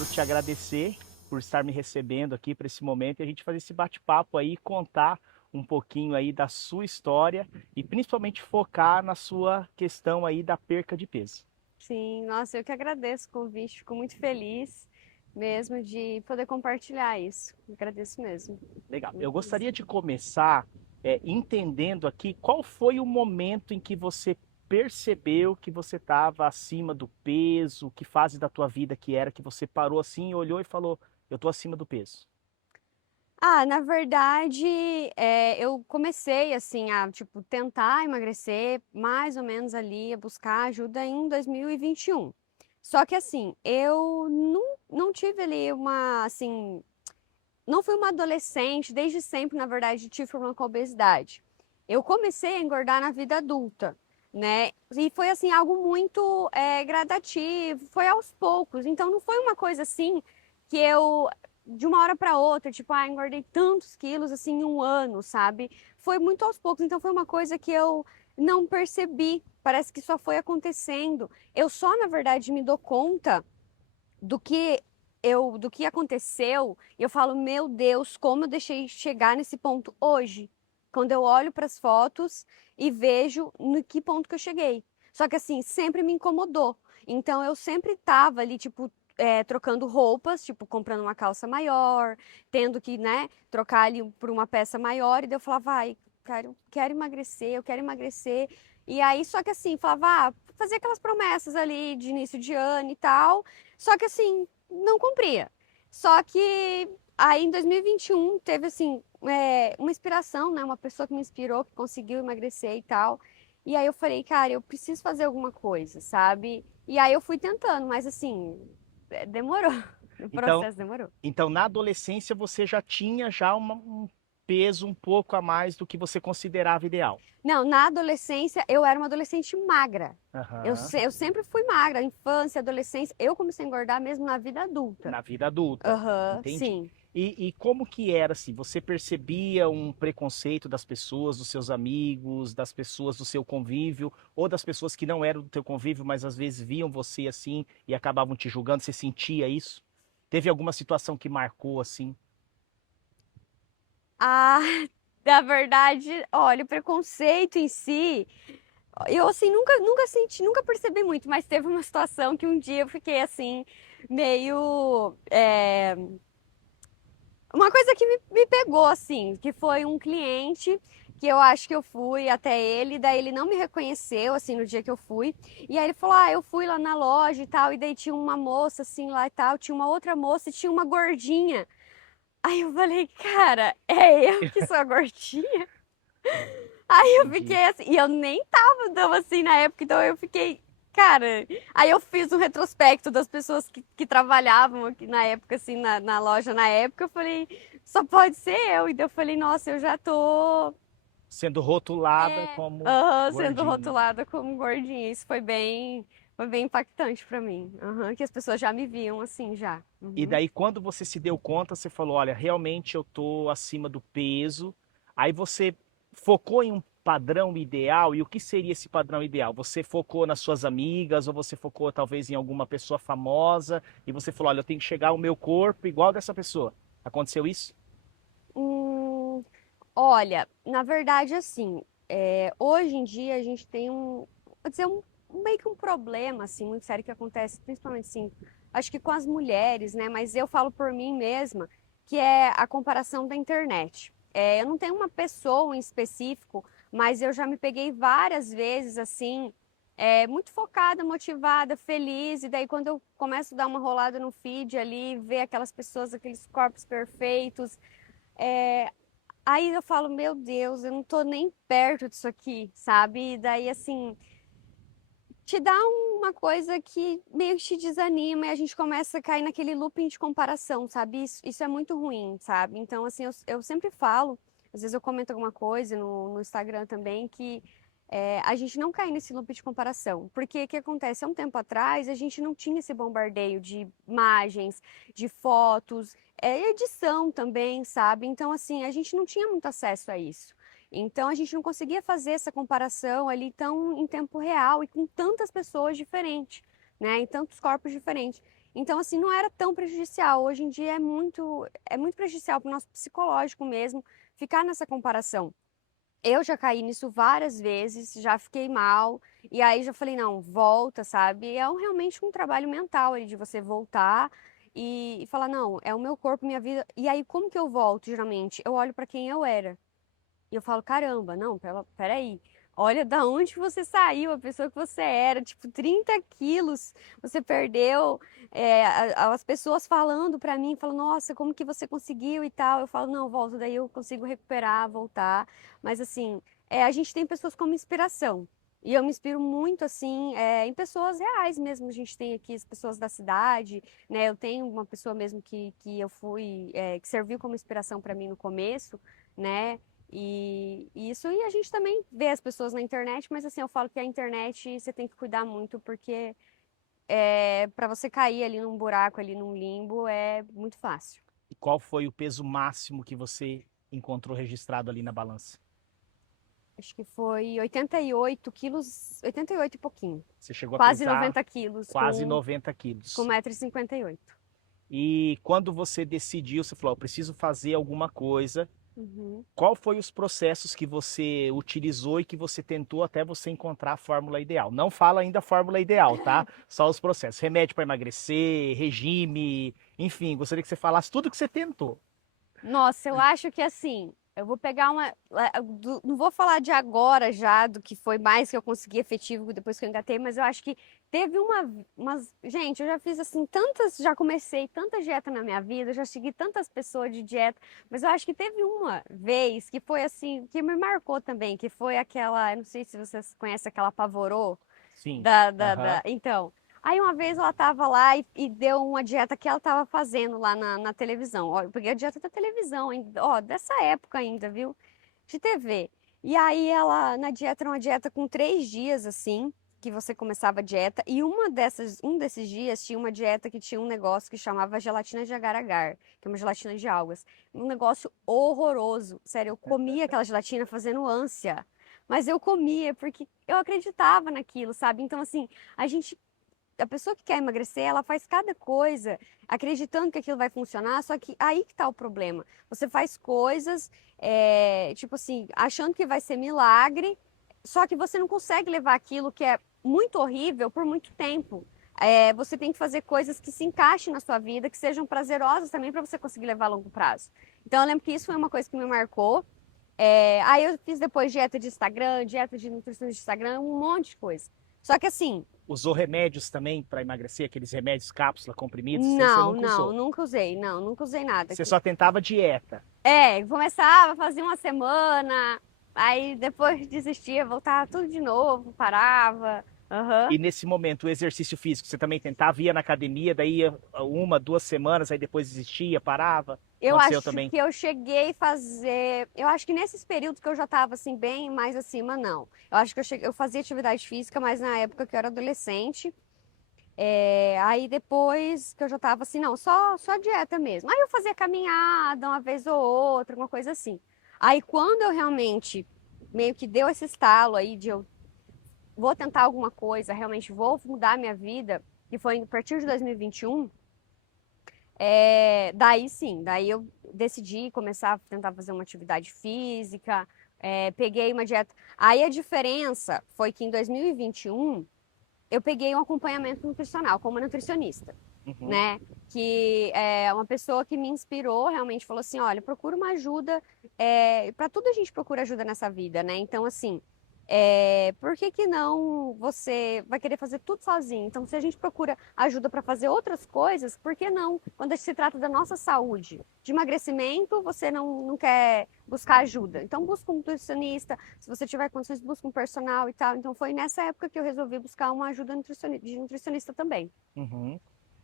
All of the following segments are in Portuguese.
quero te agradecer por estar me recebendo aqui para esse momento e a gente fazer esse bate-papo aí, contar um pouquinho aí da sua história e principalmente focar na sua questão aí da perca de peso. Sim, nossa, eu que agradeço o convite, fico muito feliz mesmo de poder compartilhar isso. Agradeço mesmo. Legal. Eu Uhum. gostaria de começar entendendo aqui qual foi o momento em que você percebeu que você estava acima do peso, que fase da tua vida que era que você parou assim, olhou e falou, eu estou acima do peso. Na verdade, eu comecei assim a tipo tentar emagrecer mais ou menos ali, a buscar ajuda em 2021. Só que assim, eu não tive ali uma assim, não fui uma adolescente, desde sempre, na verdade, tive problema com obesidade. Eu comecei a engordar na vida adulta, né? E foi assim algo muito gradativo, foi aos poucos. Então não foi uma coisa assim que eu de uma hora para outra, tipo, engordei tantos quilos assim em um ano, sabe? Foi muito aos poucos. Então foi uma coisa que eu não percebi. Parece que só foi acontecendo. Eu só, na verdade, me dou conta do que aconteceu, e eu falo, meu Deus, como eu deixei chegar nesse ponto hoje. Quando eu olho para as fotos e vejo no que ponto que eu cheguei. Só que assim, sempre me incomodou. Então eu sempre tava ali, tipo, trocando roupas, tipo, comprando uma calça maior, tendo que, né, trocar ali por uma peça maior, e daí eu falava, vai, quero emagrecer, eu quero emagrecer. E aí, só que assim, falava, fazia aquelas promessas ali de início de ano e tal. Só que assim, não cumpria. Só que aí em 2021 teve assim, uma inspiração, né? Uma pessoa que me inspirou, que conseguiu emagrecer e tal. E aí eu falei, cara, eu preciso fazer alguma coisa, sabe? E aí eu fui tentando, mas assim, demorou. O Então, processo demorou. então na adolescência você já tinha já um peso um pouco a mais do que você considerava ideal. Não, na adolescência eu era uma adolescente magra. Aham. Eu sempre fui magra, infância, adolescência. Eu comecei a engordar mesmo na vida adulta. Na vida adulta, Aham, entendi. sim. E como que era assim? Você percebia um preconceito das pessoas, dos seus amigos, das pessoas do seu convívio, ou das pessoas que não eram do teu convívio, mas às vezes viam você assim e acabavam te julgando? Você sentia isso? Teve alguma situação que marcou assim? Ah, da verdade, olha, o preconceito em si, eu assim nunca senti, nunca percebi muito, mas teve uma situação que um dia eu fiquei assim meio uma coisa que me pegou assim, que foi um cliente que eu acho que eu fui até ele, daí ele não me reconheceu assim no dia que eu fui. E aí ele falou: eu fui lá na loja e tal, e daí tinha uma moça assim lá e tal, tinha uma outra moça e tinha uma gordinha. Aí eu falei, cara, é eu que sou a gordinha? Aí eu Entendi. fiquei assim, e eu nem tava tão assim na época, então eu fiquei, cara. Aí eu fiz um retrospecto das pessoas que trabalhavam aqui na época, assim, na loja na época. Eu falei, só pode ser eu. E daí eu falei, nossa, eu já tô Sendo rotulada como sendo gordinha. rotulada como gordinha. Isso foi bem impactante pra mim. Aham, que as pessoas já me viam assim já. E Uhum. daí, quando você se deu conta, você falou: olha, realmente eu tô acima do peso. Aí você focou em um padrão ideal. E o que seria esse padrão ideal? Você focou nas suas amigas, ou você focou talvez em alguma pessoa famosa, e você falou: olha, eu tenho que chegar ao meu corpo igual dessa pessoa. Aconteceu isso? Hum, Olha, na verdade, assim, hoje em dia a gente tem vou dizer, meio que um problema, assim, muito sério que acontece, principalmente, assim, acho que com as mulheres, né? Mas eu falo por mim mesma, que é a comparação da internet. Eu não tenho uma pessoa em específico, mas eu já me peguei várias vezes, assim, muito focada, motivada, feliz, e daí quando eu começo a dar uma rolada no feed ali, ver aquelas pessoas, aqueles corpos perfeitos, é, aí eu falo, meu Deus, eu não tô nem perto disso aqui, sabe? E daí, assim, te dá uma coisa que meio que te desanima e a gente começa a cair naquele looping de comparação, sabe? Isso é muito ruim, sabe? Então, assim, eu sempre falo, às vezes eu comento alguma coisa no Instagram também, que a gente não cai nesse loop de comparação. Porque o que acontece? Há um tempo atrás, a gente não tinha esse bombardeio de imagens, de fotos, edição também, sabe? Então, assim, a gente não tinha muito acesso a isso. Então a gente não conseguia fazer essa comparação ali tão em tempo real e com tantas pessoas diferentes, né? Em tantos corpos diferentes. Então, assim, não era tão prejudicial. Hoje em dia é muito prejudicial para o nosso psicológico mesmo ficar nessa comparação. Eu já caí nisso várias vezes, já fiquei mal, e aí já falei, não, volta, sabe? Realmente um trabalho mental ali de você voltar e falar, não, é o meu corpo, minha vida. E aí, como que eu volto, geralmente? Eu olho para quem eu era. E eu falo, caramba, não, peraí. Olha da onde você saiu, a pessoa que você era, tipo, 30 quilos você perdeu. As pessoas falando pra mim, falam, nossa, como que você conseguiu e tal. Eu falo, não, volto, daí eu consigo recuperar, voltar. Mas assim, a gente tem pessoas como inspiração. E eu me inspiro muito, assim, em pessoas reais mesmo. A gente tem aqui as pessoas da cidade, né? Eu tenho uma pessoa mesmo que eu fui, que serviu como inspiração para mim no começo, né? E isso, e a gente também vê as pessoas na internet, mas assim, eu falo que a internet você tem que cuidar muito, porque para você cair ali num buraco, ali num limbo, é muito fácil. E qual foi o peso máximo que você encontrou registrado ali na balança? Acho que foi 88 quilos, 88 e pouquinho. Você chegou a Quase pesar 90 quilos quase com 90 com quilos. 1,58 m. E quando você decidiu, você falou, eu preciso fazer alguma coisa. Uhum. Qual foi os processos que você utilizou e que você tentou até você encontrar a fórmula ideal? Não fala ainda a fórmula ideal, tá? Só os processos. Remédio para emagrecer, regime, enfim, gostaria que você falasse tudo que você tentou. Nossa, eu acho que assim, eu vou pegar não vou falar de agora já, do que foi mais que eu consegui efetivo depois que eu engatei, mas eu acho que teve umas. Gente, eu já fiz assim tantas, já comecei tanta dieta na minha vida, já segui tantas pessoas de dieta, mas eu acho que teve uma vez que foi assim, que me marcou também, que foi aquela, eu não sei se vocês conhecem aquela Pavorô. Sim. Da. Aham. Então, aí uma vez ela tava lá e deu uma dieta que ela tava fazendo lá na televisão. Ó, eu peguei a dieta da televisão, ó, dessa época ainda, viu? De TV. E aí ela, na dieta, era uma dieta com 3 dias, assim, que você começava a dieta. E um desses dias tinha uma dieta que tinha um negócio que chamava gelatina de agar-agar, que é uma gelatina de algas. Um negócio horroroso. Sério, eu comia aquela gelatina fazendo ânsia. Mas eu comia porque eu acreditava naquilo, sabe? Então, assim, a pessoa que quer emagrecer, ela faz cada coisa acreditando que aquilo vai funcionar, só que aí que tá o problema. Você faz coisas, tipo assim, achando que vai ser milagre, só que você não consegue levar aquilo que é muito horrível por muito tempo. Você tem que fazer coisas que se encaixem na sua vida, que sejam prazerosas também para você conseguir levar a longo prazo. Então, eu lembro que isso foi uma coisa que me marcou. Aí eu fiz depois dieta de Instagram, dieta de nutrição de Instagram, um monte de coisa. Só que assim, Usou remédios também para emagrecer, aqueles remédios cápsula, comprimidos? Isso aí você não, nunca não, usou. nunca usei, não, nunca usei nada Você aqui. só tentava dieta. Começava, fazia uma semana, aí depois desistia, voltava tudo de novo, parava. Aham. E nesse momento, o exercício físico, você também tentava, ia na academia, daí ia uma, 2 semanas, aí depois desistia, parava. Eu Aconteceu acho também. que eu cheguei a fazer. Eu acho que nesses períodos que eu já estava assim, bem mais acima, não. Eu acho que eu fazia atividade física, mas na época que eu era adolescente. Aí depois que eu já tava assim, não, só dieta mesmo. Aí eu fazia caminhada uma vez ou outra, uma coisa assim. Aí quando eu realmente meio que deu esse estalo aí de eu vou tentar alguma coisa, realmente vou mudar a minha vida, que foi a partir de 2021, daí sim, daí eu decidi começar a tentar fazer uma atividade física, peguei uma dieta. Aí a diferença foi que em 2021 eu peguei um acompanhamento nutricional como nutricionista, Uhum. né? Que é uma pessoa que me inspirou, realmente falou assim, olha, procura uma ajuda, para tudo a gente procura ajuda nessa vida, né? Então, assim, por que que não você vai querer fazer tudo sozinho? Então, se a gente procura ajuda para fazer outras coisas, por que não? Quando se trata da nossa saúde, de emagrecimento, você não quer buscar ajuda. Então, busca um nutricionista, se você tiver condições, busca um personal e tal. Então, foi nessa época que eu resolvi buscar uma ajuda de nutricionista também. Uhum.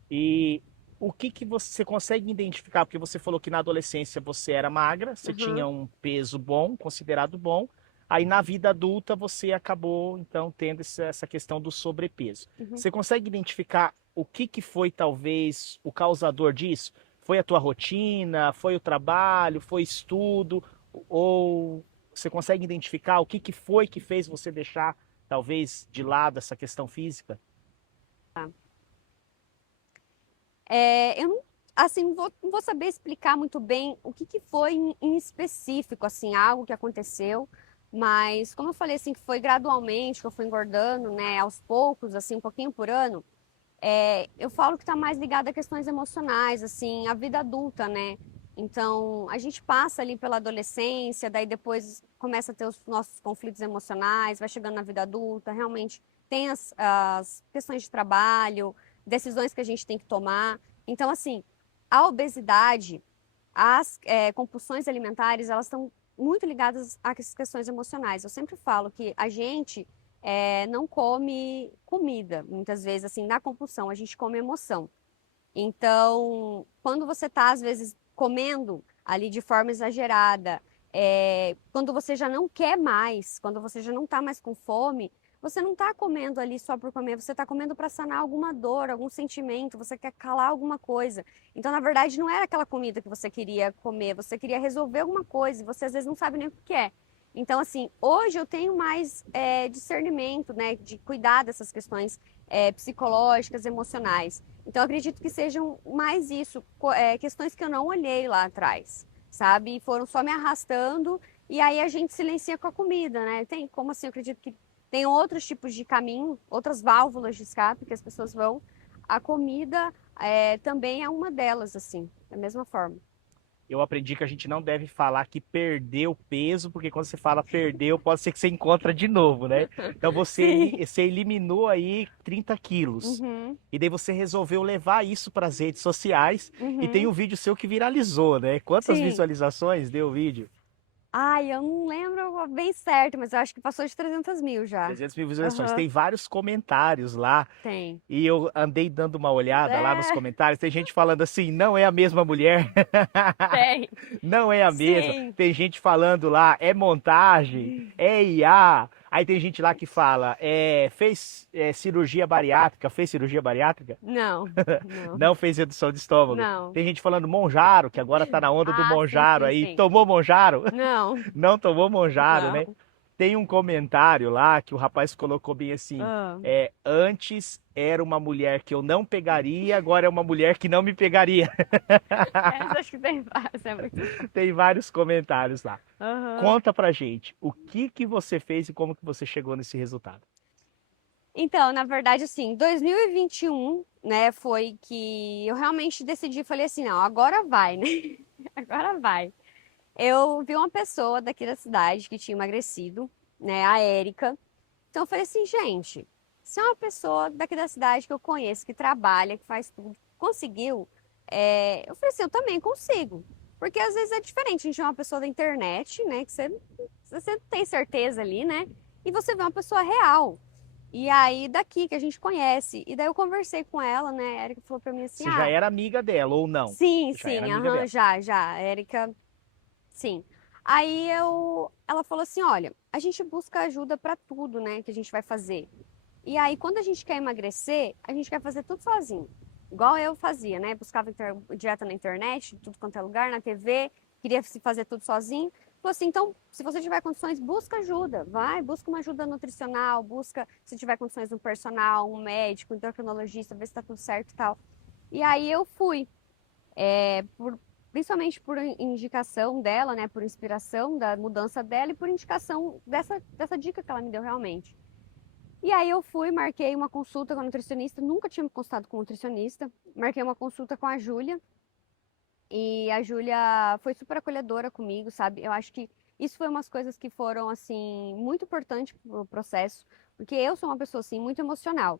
E o que que você consegue identificar? Porque você falou que na adolescência você era magra, você tinha Aham, um peso bom, considerado bom. Aí na vida adulta você acabou então tendo essa questão do sobrepeso. uhum. Você consegue identificar o que que foi talvez o causador disso? Foi a tua rotina? Foi o trabalho? Foi estudo? Ou você consegue identificar o que que foi que fez você deixar talvez de lado essa questão física? Tá. Eu não, assim, não vou saber explicar muito bem o que foi em específico, assim, algo que aconteceu, mas como eu falei, assim, que foi gradualmente, que eu fui engordando, né, aos poucos, assim, um pouquinho por ano, eu falo que está mais ligado a questões emocionais, assim, a vida adulta, né? Então, a gente passa ali pela adolescência, daí depois começa a ter os nossos conflitos emocionais, vai chegando na vida adulta, realmente tem as questões de trabalho, decisões que a gente tem que tomar. Então, assim, a obesidade, as compulsões alimentares, elas estão muito ligadas às questões emocionais. Eu sempre falo que a gente não come comida, muitas vezes, assim, na compulsão, a gente come emoção. Então, quando você está, às vezes, comendo ali de forma exagerada, quando você já não quer mais, quando você já não está mais com fome, você não está comendo ali só por comer, você está comendo para sanar alguma dor, algum sentimento, você quer calar alguma coisa. Então, na verdade, não era aquela comida que você queria comer, você queria resolver alguma coisa e você às vezes não sabe nem o que é. Então, assim, hoje eu tenho mais discernimento, né, de cuidar dessas questões psicológicas, emocionais. Então, acredito que sejam mais isso, questões que eu não olhei lá atrás, sabe? E foram só me arrastando, e aí a gente silencia com a comida, né? Tem, como assim, eu acredito que tem outros tipos de caminho, outras válvulas de escape que as pessoas vão. A comida também é uma delas, assim, da mesma forma. Eu aprendi que a gente não deve falar que perdeu peso, porque quando você fala perdeu, pode ser que você encontra de novo, né? Então Sim. você eliminou aí 30 quilos. Uhum, E daí você resolveu levar isso para as redes sociais e tem uhum. um vídeo seu que viralizou, né? Quantas Sim. visualizações deu o vídeo? Ai, eu não lembro bem certo, mas eu acho que passou de 300 mil já. 300 mil visualizações. Aham, Tem vários comentários lá. tem. E eu andei dando uma olhada lá nos É, comentários. Tem gente falando assim, não é a mesma mulher. tem. Não é a mesma. Sim. Tem gente falando lá, é montagem, é IA. Aí tem gente lá que fala, fez cirurgia bariátrica, fez cirurgia bariátrica? Não, não, Não fez redução de estômago. não. Tem gente falando Monjaro, que agora tá na onda do Ah, sim, Monjaro sim, aí. sim. Tomou Monjaro? Não, Não tomou Monjaro, né? não. Tem um comentário lá que o rapaz colocou bem assim: Ah, antes era uma mulher que eu não pegaria, agora é uma mulher que não me pegaria. essa acho que tem várias, é muito bom. Tem vários comentários lá. Aham. Conta pra gente o que que você fez e como que você chegou nesse resultado. Então, na verdade, assim, 2021, né, foi que eu realmente decidi, falei assim, não, agora vai, né? Agora vai. Eu vi uma pessoa daqui da cidade que tinha emagrecido, né, a Érica. Então eu falei assim, gente, se é uma pessoa daqui da cidade que eu conheço, que trabalha, que faz tudo, conseguiu, eu falei assim, eu também consigo. Porque às vezes é diferente, a gente é uma pessoa da internet, né, que você não tem certeza ali, né, e você vê uma pessoa real. E aí, daqui, que a gente conhece. E daí eu conversei com ela, né, a Érica falou pra mim assim, Você já ah, era amiga dela ou não? sim, Já era sim, amiga aham, dela. já, a Érica, sim. Ela falou assim, olha, a gente busca ajuda pra tudo, né, que a gente vai fazer. E aí, quando a gente quer emagrecer, a gente quer fazer tudo sozinho. Igual eu fazia, né? Buscava dieta na internet, tudo quanto é lugar, na TV, queria se fazer tudo sozinho. Falou assim, então, se você tiver condições, busca ajuda, vai, busca uma ajuda nutricional, busca, se tiver condições, um personal, um médico, um endocrinologista, ver se tá tudo certo e tal. E aí eu fui, principalmente por indicação dela, né? Por inspiração da mudança dela e por indicação dessa dica que ela me deu realmente. E aí eu fui, marquei uma consulta com a nutricionista, nunca tinha me consultado com nutricionista. Marquei uma consulta com a Júlia e a Júlia foi super acolhedora comigo, sabe? Eu acho que isso foi umas coisas que foram assim muito importantes pro processo, porque eu sou uma pessoa assim muito emocional.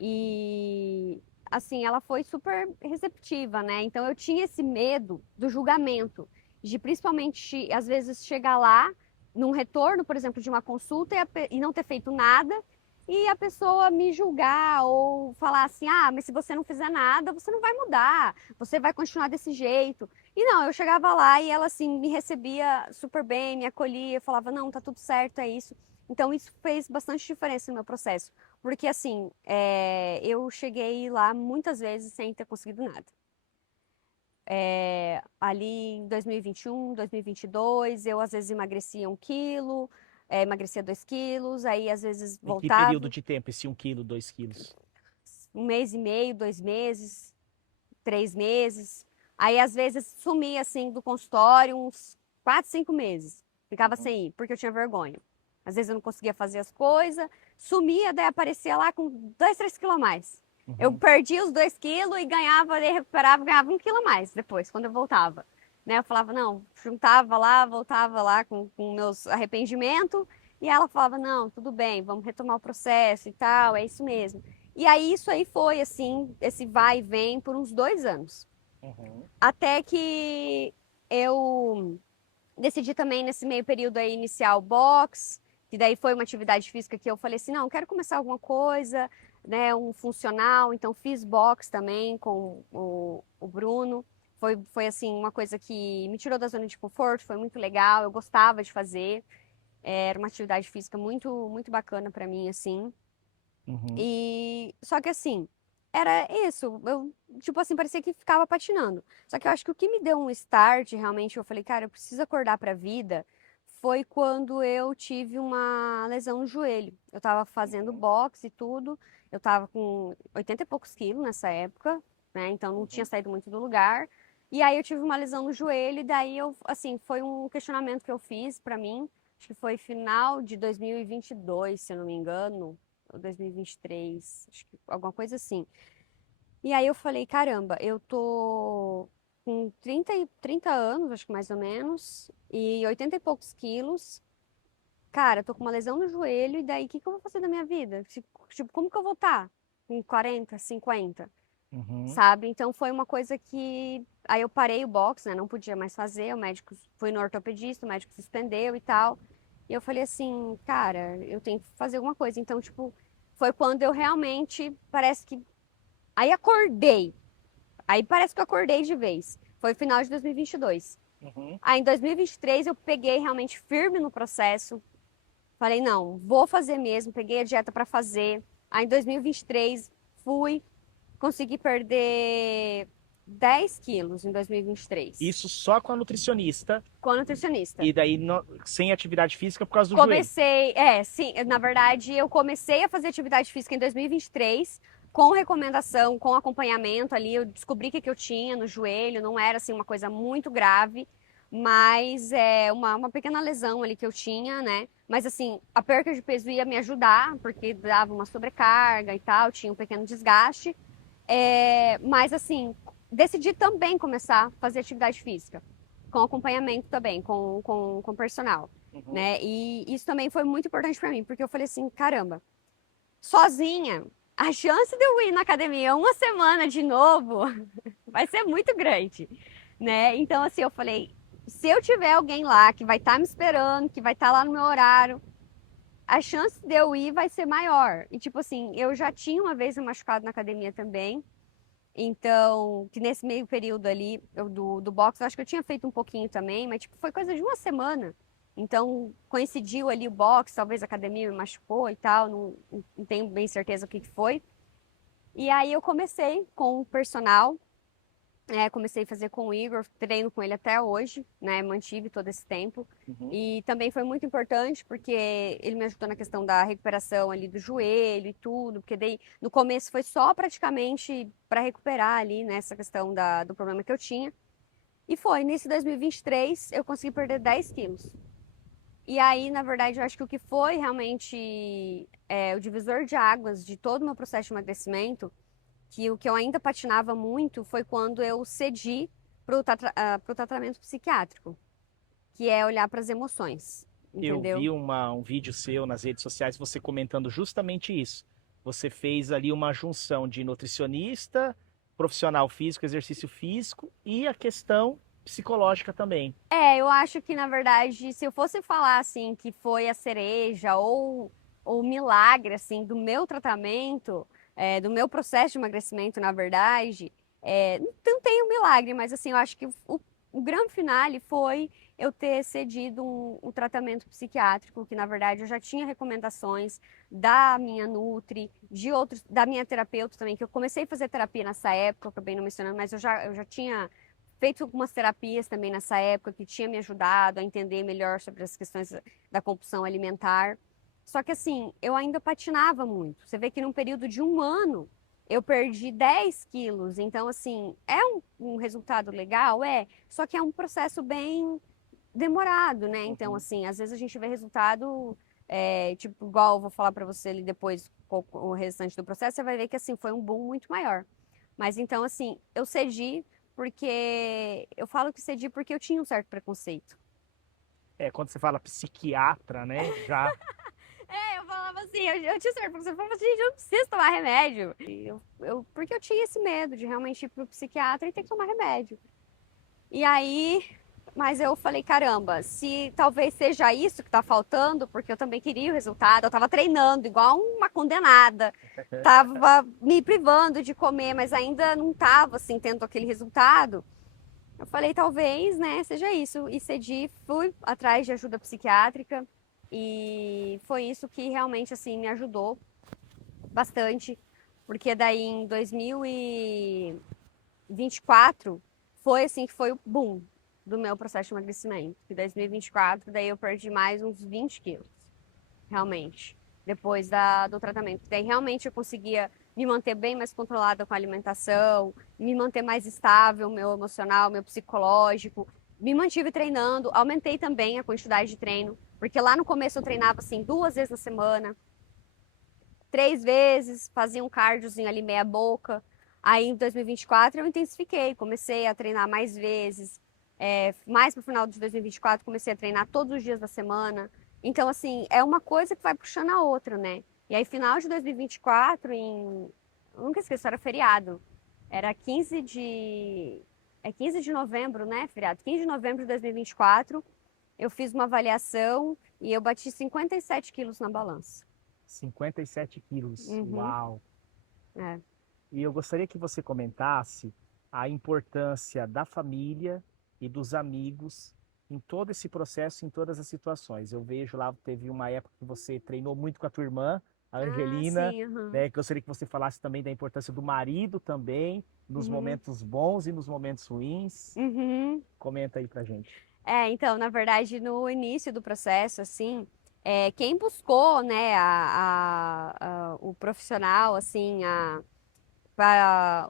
E assim, ela foi super receptiva, né? Então eu tinha esse medo do julgamento, de principalmente às vezes chegar lá num retorno, por exemplo, de uma consulta e não ter feito nada e a pessoa me julgar ou falar assim: "Ah, mas se você não fizer nada, você não vai mudar, você vai continuar desse jeito". E não, eu chegava lá e ela assim me recebia super bem, me acolhia, falava: "Não, tá tudo certo, é isso". Então isso fez bastante diferença no meu processo. Porque assim, eu cheguei lá muitas vezes sem ter conseguido nada. Ali em 2021, 2022, eu às vezes emagrecia 1 quilo, emagrecia 2 quilos, aí às vezes Em que período voltava de tempo esse 1 quilo, 2 quilos? 1 mês e meio, 2 meses. 3 meses. Aí, às vezes, sumia, assim, do consultório uns 4, 5 meses. Ficava Uhum. sem ir, porque eu tinha vergonha. Às vezes eu não conseguia fazer as coisas, sumia, daí aparecia lá com 2, 3 quilos a mais. Eu Uhum. perdia os 2 quilos e ganhava, daí recuperava, ganhava 1 quilo a mais depois, quando eu voltava. Né? Eu falava, não, juntava lá, voltava lá com meus arrependimentos, e ela falava, não, tudo bem, vamos retomar o processo e tal, é isso mesmo. E aí isso aí foi, assim, esse vai e vem por uns 2 anos. Uhum. Até que eu decidi também nesse meio período aí iniciar o box, que daí foi uma atividade física que eu falei assim, não, quero começar alguma coisa, né, um funcional, então fiz box também com o Bruno. Foi assim uma coisa que me tirou da zona de conforto, foi muito legal, eu gostava de fazer, era uma atividade física muito muito bacana para mim assim. Uhum. E só que assim, era isso, eu tipo assim, parecia que ficava patinando. Só que eu acho que o que me deu um start, realmente, eu falei, cara, eu preciso acordar pra vida, foi quando eu tive uma lesão no joelho. Eu tava fazendo Uhum. boxe e tudo, eu tava com 80 e poucos quilos nessa época, né? Então não tinha Uhum. saído muito do lugar. E aí eu tive uma lesão no joelho, e daí eu, assim, foi um questionamento que eu fiz pra mim, acho que foi final de 2022, se eu não me engano, ou 2023, acho que alguma coisa assim. E aí eu falei, caramba, eu tô com 30 anos, acho que mais ou menos, e 80 e poucos quilos. Cara, eu tô com uma lesão no joelho, e daí o que que eu vou fazer da minha vida? Tipo, como que eu vou estar com 40, 50, Uhum. sabe? Então foi uma coisa que. Aí eu parei o boxe, né? Não podia mais fazer. O médico fui no ortopedista, o médico suspendeu e tal. E eu falei assim, cara, eu tenho que fazer alguma coisa. Então, tipo, foi quando eu realmente parece que. Aí acordei. Aí parece que eu acordei de vez. Foi final de 2022. Uhum. Aí em 2023 eu peguei realmente firme no processo. Falei, não, vou fazer mesmo. Peguei a dieta para fazer. Aí em 2023 fui, consegui perder 10 quilos em 2023 Isso só com a nutricionista com a nutricionista. e daí sem atividade física por causa do joelho. Comecei, sim, na verdade, eu comecei a fazer atividade física em 2023, com recomendação, com acompanhamento ali. Eu descobri o que eu tinha no joelho, não era assim uma coisa muito grave, mas é uma pequena lesão ali que eu tinha, né? Mas assim, a perca de peso ia me ajudar, porque dava uma sobrecarga e tal, tinha um pequeno desgaste. Mas assim, decidi também começar a fazer atividade física, com acompanhamento também, com personal, Uhum. né? E isso também foi muito importante para mim, porque eu falei assim, caramba, sozinha, a chance de eu ir na academia uma semana de novo vai ser muito grande, né? Então assim, eu falei, se eu tiver alguém lá que vai estar me esperando, que vai estar lá no meu horário, a chance de eu ir vai ser maior. E tipo assim, eu já tinha uma vez me machucado na academia também. Então, que nesse meio período ali do boxe, eu acho que eu tinha feito um pouquinho também, mas tipo, foi coisa de uma semana. Então, coincidiu ali o boxe, talvez a academia me machucou e tal, não tenho bem certeza o que que foi. E aí eu comecei com o personal, comecei a fazer com o Igor, treino com ele até hoje, né? Mantive todo esse tempo. Uhum. E também foi muito importante porque ele me ajudou na questão da recuperação ali do joelho e tudo, porque daí no começo foi só praticamente para recuperar ali nessa questão do problema que eu tinha. E foi, nesse 2023 eu consegui perder 10 quilos. E aí, na verdade, eu acho que o que foi realmente o divisor de águas de todo o meu processo de emagrecimento, que o que eu ainda patinava muito foi quando eu cedi para o tratamento psiquiátrico, que é olhar para as emoções, Eu entendeu? vi um vídeo seu nas redes sociais, você comentando justamente isso. Você fez ali uma junção de nutricionista, profissional físico, exercício físico e a questão psicológica também. Eu acho que, na verdade, se eu fosse falar assim que foi a cereja ou o milagre assim do meu tratamento, do meu processo de emagrecimento, na verdade, não tem um milagre, mas assim, eu acho que o grande finale foi eu ter cedido um tratamento psiquiátrico, que na verdade eu já tinha recomendações da minha Nutri, de outros, da minha terapeuta também, que eu comecei a fazer terapia nessa época, eu acabei não mencionando, mas eu já tinha feito algumas terapias também nessa época que tinha me ajudado a entender melhor sobre as questões da compulsão alimentar. Só que assim, eu ainda patinava muito. Você vê que num período de um ano eu perdi 10 quilos. Então, assim, é um resultado legal? É. Só que é um processo bem demorado, né? Então, Uhum. assim, às vezes a gente vê resultado, tipo, igual eu vou falar pra você ali depois, o restante do processo, você vai ver que, assim, foi um boom muito maior. Mas, então, assim, eu cedi porque... Eu falo que cedi porque eu tinha um certo preconceito. É, quando você fala psiquiatra, né? Já. Eu falava assim, eu tinha certo preconceito. Eu falava, gente, eu não preciso tomar remédio. Porque eu tinha esse medo de realmente ir pro psiquiatra e ter que tomar remédio. E aí, mas eu falei, caramba, se talvez seja isso que tá faltando, porque eu também queria o resultado, eu tava treinando igual uma condenada, tava me privando de comer, mas ainda não tava assim tendo aquele resultado. Eu falei, talvez, né, seja isso. E cedi, fui atrás de ajuda psiquiátrica e foi isso que realmente assim me ajudou bastante, porque daí em 2024 foi assim que foi o boom do meu processo de emagrecimento. Em 2024, daí eu perdi mais uns 20 quilos, realmente, depois do tratamento. Daí realmente eu conseguia me manter bem mais controlada com a alimentação, me manter mais estável, meu emocional, meu psicológico. Me mantive treinando, aumentei também a quantidade de treino, porque lá no começo eu treinava assim 2 vezes na semana, 3 vezes, fazia um cardiozinho ali meia boca. Aí em 2024 eu intensifiquei, comecei a treinar mais vezes. Mais pro final de 2024 comecei a treinar todos os dias da semana. Então, assim, é uma coisa que vai puxando a outra, né? E aí, final de 2024, eu nunca esqueço, era feriado. Era 15 de. É 15 de novembro, né, feriado? 15 de novembro de 2024, eu fiz uma avaliação e eu bati 57 quilos na balança. 57 quilos. Uhum, Uau! é. E eu gostaria que você comentasse a importância da família e dos amigos em todo esse processo, em todas as situações. Eu vejo lá, teve uma época que você treinou muito com a tua irmã, a Ah, Angelina, sim, aham. né? Que eu gostaria que você falasse também da importância do marido também, nos Uhum. momentos bons e nos momentos ruins. Uhum. Comenta aí pra gente. Então, na verdade, no início do processo, assim, quem buscou, né, o profissional, assim,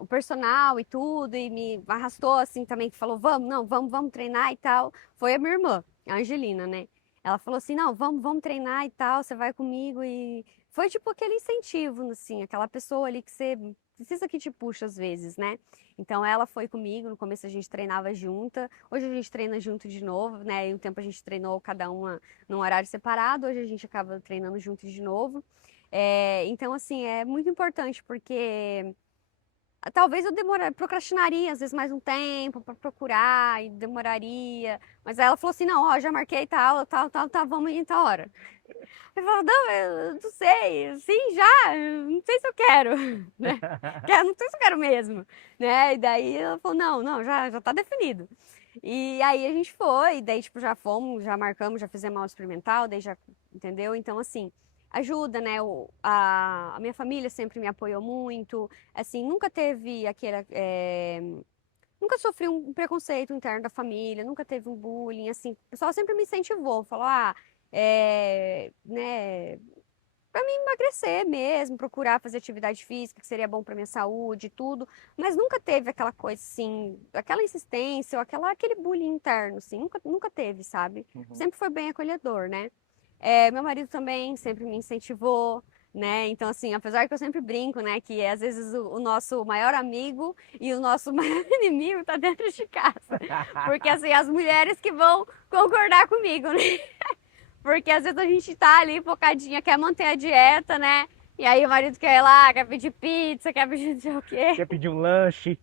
o personal e tudo, e me arrastou, assim, também, que falou, vamos, não, vamos treinar e tal, foi a minha irmã, a Angelina, né? Ela falou assim, não, vamos treinar e tal, você vai comigo e foi tipo aquele incentivo, assim, aquela pessoa ali que você precisa que te puxa às vezes, né? Então ela foi comigo, no começo a gente treinava junta, hoje a gente treina junto de novo, né? E um tempo a gente treinou cada uma num horário separado, hoje a gente acaba treinando junto de novo. Então, assim, é muito importante porque talvez eu procrastinaria às vezes mais um tempo para procurar e demoraria. Mas aí ela falou assim: não, ó, já marquei tal, tal, tal, tal, vamos ir em tal hora. Eu falo, não, eu não sei, sim, já, não sei se eu quero, né? Não sei se eu quero mesmo, né? E daí ela falou, não, já tá definido. E aí a gente foi, daí tipo, já fomos, já marcamos, já fizemos aula experimental, daí já, entendeu? Então, assim, ajuda, né? A minha família sempre me apoiou muito, assim, nunca teve nunca sofri um preconceito interno da família, nunca teve um bullying, assim, o pessoal sempre me incentivou, falou, né, para mim emagrecer mesmo, procurar fazer atividade física, que seria bom para minha saúde e tudo, mas nunca teve aquela coisa assim, aquela insistência ou aquele bullying interno, assim, nunca teve, sabe? Uhum. Sempre foi bem acolhedor, né? Meu marido também sempre me incentivou, né? Então, assim, apesar que eu sempre brinco, né, que às vezes o nosso maior amigo e o nosso maior inimigo tá dentro de casa. Porque, assim, as mulheres que vão concordar comigo, né? Porque às vezes a gente tá ali focadinha, quer manter a dieta, né? E aí o marido quer ir lá, quer pedir pizza, quer pedir não sei o quê. Quer pedir um lanche?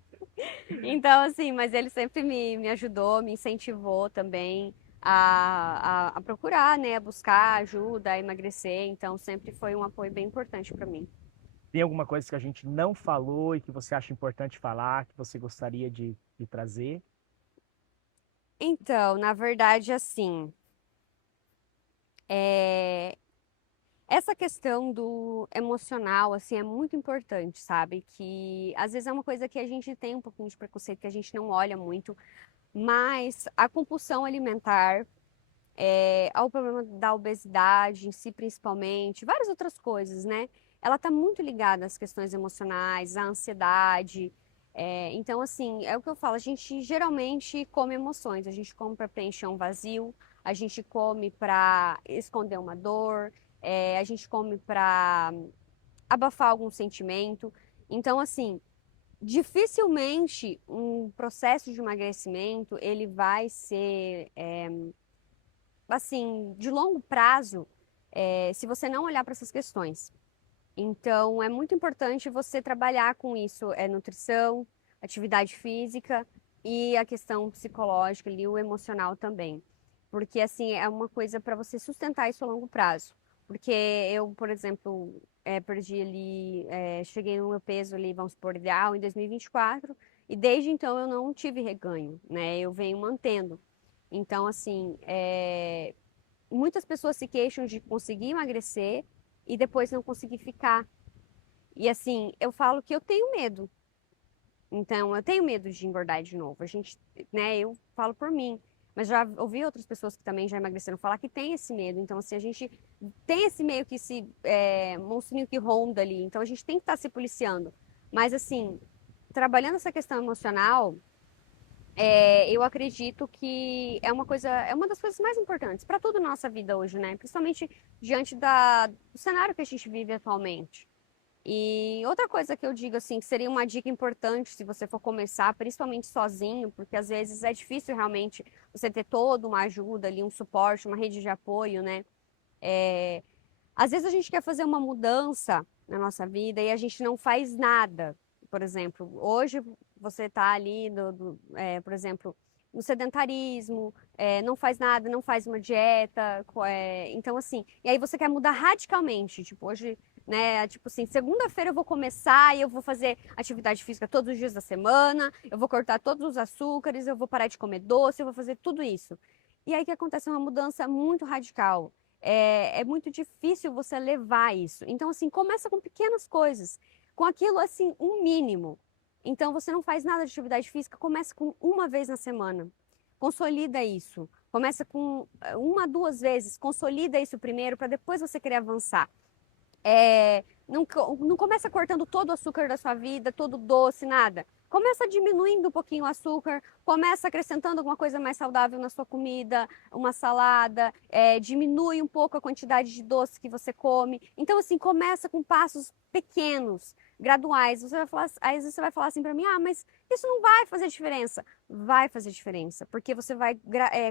Então, assim, mas ele sempre me ajudou, me incentivou também a procurar, né? A buscar ajuda, a emagrecer. Então, sempre foi um apoio bem importante para mim. Tem alguma coisa que a gente não falou e que você acha importante falar, que você gostaria de trazer? Então, na verdade, assim, é, essa questão do emocional, assim, é muito importante, sabe? Que às vezes é uma coisa que a gente tem um pouquinho de preconceito, que a gente não olha muito, mas a compulsão alimentar ao problema da obesidade em si, principalmente, várias outras coisas, né? Ela está muito ligada às questões emocionais, à ansiedade. Então, assim, é o que eu falo, a gente geralmente come emoções, a gente come para preencher um vazio, a gente come para esconder uma dor, a gente come para abafar algum sentimento. Então, assim, dificilmente um processo de emagrecimento ele vai ser assim de longo prazo se você não olhar para essas questões. Então é muito importante você trabalhar com isso, nutrição, atividade física e a questão psicológica ali, o emocional também. Porque assim é uma coisa para você sustentar isso a longo prazo. Porque eu, por exemplo, perdi ali, cheguei no meu peso ali, vamos supor, ideal em 2024, e desde então eu não tive reganho, né? Eu venho mantendo. Então, assim, muitas pessoas se queixam de conseguir emagrecer e depois não conseguir ficar. E assim, eu falo que eu tenho medo. Então, eu tenho medo de engordar de novo. A gente, né, eu falo por mim. Mas já ouvi outras pessoas que também já emagreceram falar que tem esse medo. Então, assim, a gente tem esse meio que esse monstrinho que ronda ali. Então, a gente tem que estar se policiando. Mas, assim, trabalhando essa questão emocional, eu acredito que é uma das coisas mais importantes para toda a nossa vida hoje, né? Principalmente diante do cenário que a gente vive atualmente. E outra coisa que eu digo assim, que seria uma dica importante se você for começar, principalmente sozinho, porque às vezes é difícil realmente você ter toda uma ajuda ali, um suporte, uma rede de apoio, né? Às vezes a gente quer fazer uma mudança na nossa vida e a gente não faz nada. Por exemplo, hoje você está ali, por exemplo, no sedentarismo, não faz nada, não faz uma dieta. Então, assim, e aí você quer mudar radicalmente. Tipo, hoje, né, tipo assim, segunda-feira eu vou começar e eu vou fazer atividade física todos os dias da semana, eu vou cortar todos os açúcares, eu vou parar de comer doce, eu vou fazer tudo isso. E aí o que acontece? É uma mudança muito radical. É muito difícil você levar isso. Então, assim, começa com pequenas coisas, com aquilo, assim, um mínimo. Então, você não faz nada de atividade física, começa com uma vez na semana. Consolida isso. Começa com uma, duas vezes, consolida isso primeiro, para depois você querer avançar. Não começa cortando todo o açúcar da sua vida, todo doce, nada. Começa diminuindo um pouquinho o açúcar, começa acrescentando alguma coisa mais saudável na sua comida, uma salada, diminui um pouco a quantidade de doce que você come. Então, assim, começa com passos pequenos, graduais. Às vezes você vai falar assim para mim, mas isso não vai fazer diferença. Vai fazer diferença, porque você vai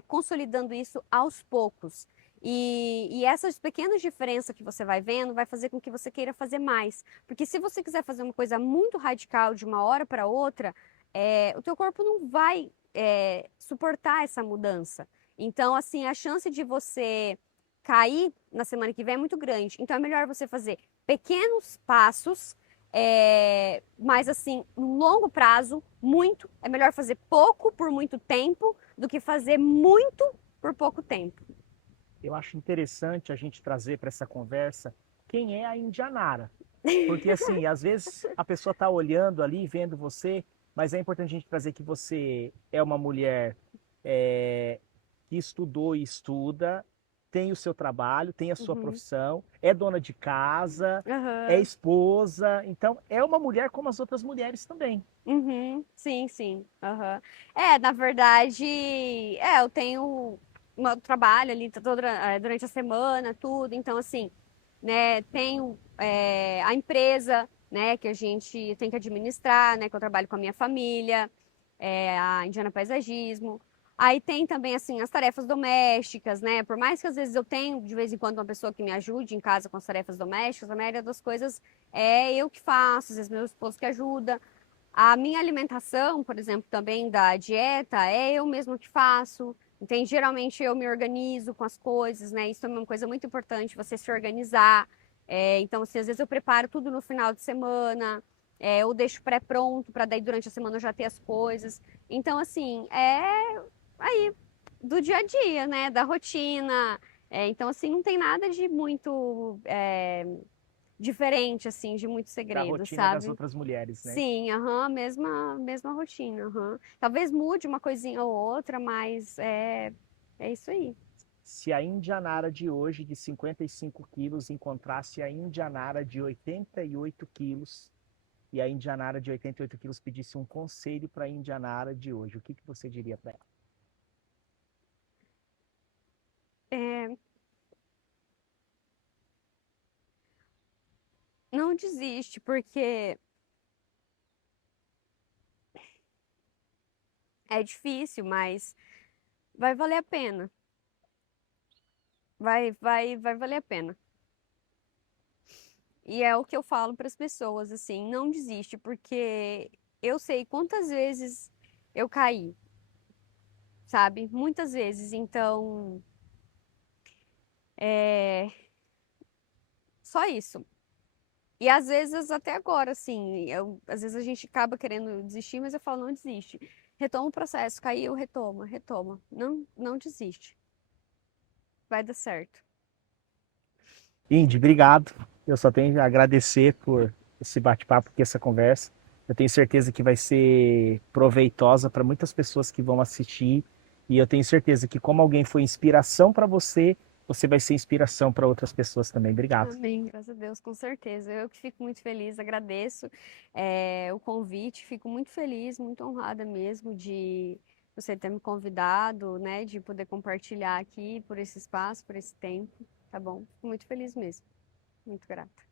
consolidando isso aos poucos. E essas pequenas diferenças que você vai vendo vai fazer com que você queira fazer mais. Porque se você quiser fazer uma coisa muito radical de uma hora para outra, o teu corpo não vai suportar essa mudança. Então, assim, a chance de você cair na semana que vem é muito grande. Então, é melhor você fazer pequenos passos, mas assim, no longo prazo, muito. É melhor fazer pouco por muito tempo do que fazer muito por pouco tempo. Eu acho interessante a gente trazer para essa conversa quem é a Indianara. Porque, assim, às vezes a pessoa está olhando ali, vendo você, mas é importante a gente trazer que você é uma mulher é, que estudou e estuda, tem o seu trabalho, tem a sua Uhum. profissão, é dona de casa, é Aham. esposa, então é uma mulher como as outras mulheres também. Uhum. Sim, sim. Aham. Na verdade, eu tenho um trabalho ali durante a semana, tudo. Então, assim, né, tenho a empresa, né, que a gente tem que administrar, né, que eu trabalho com a minha família, a Indiana Paisagismo. Aí tem também, assim, as tarefas domésticas, né? Por mais que às vezes eu tenho, de vez em quando, uma pessoa que me ajude em casa com as tarefas domésticas, a maioria das coisas é eu que faço, às vezes meu esposo que ajuda. A minha alimentação, por exemplo, também da dieta, é eu mesmo que faço. Entende? Geralmente eu me organizo com as coisas, né? Isso é uma coisa muito importante, você se organizar. Então, assim, às vezes eu preparo tudo no final de semana, eu deixo pré-pronto para daí durante a semana eu já ter as coisas. Então, assim, aí do dia a dia, né? Da rotina. Então, assim, não tem nada de muito diferente, assim, de muito Da segredo, rotina das sabe? outras mulheres, né? Sim, aham, mesma rotina, aham. Talvez mude uma coisinha ou outra, mas é isso aí. se a Indianara de hoje, de 55 quilos, encontrasse a Indianara de 88 quilos e a Indianara de 88 quilos pedisse um conselho para a Indianara de hoje, o que que você diria para ela? É, não desiste, porque é difícil, mas vai valer a pena. Vai valer a pena. E é o que eu falo para as pessoas, assim, não desiste, porque eu sei quantas vezes eu caí, sabe? Muitas vezes. Então, é só isso. E às vezes, até agora, assim, às vezes a gente acaba querendo desistir, mas eu falo, não desiste. Retoma o processo, caiu, retoma, retoma. Não, não desiste. Vai dar certo. Indy, obrigado. Eu só tenho a agradecer por esse bate-papo, por essa conversa. Eu tenho certeza que vai ser proveitosa para muitas pessoas que vão assistir. E eu tenho certeza que, como alguém foi inspiração para você, você vai ser inspiração para outras pessoas também. Obrigado. Amém, graças a Deus, com certeza. Eu que fico muito feliz, agradeço, o convite, fico muito feliz, muito honrada mesmo de você ter me convidado, né, de poder compartilhar aqui por esse espaço, por esse tempo, tá bom? Fico muito feliz mesmo, muito grata.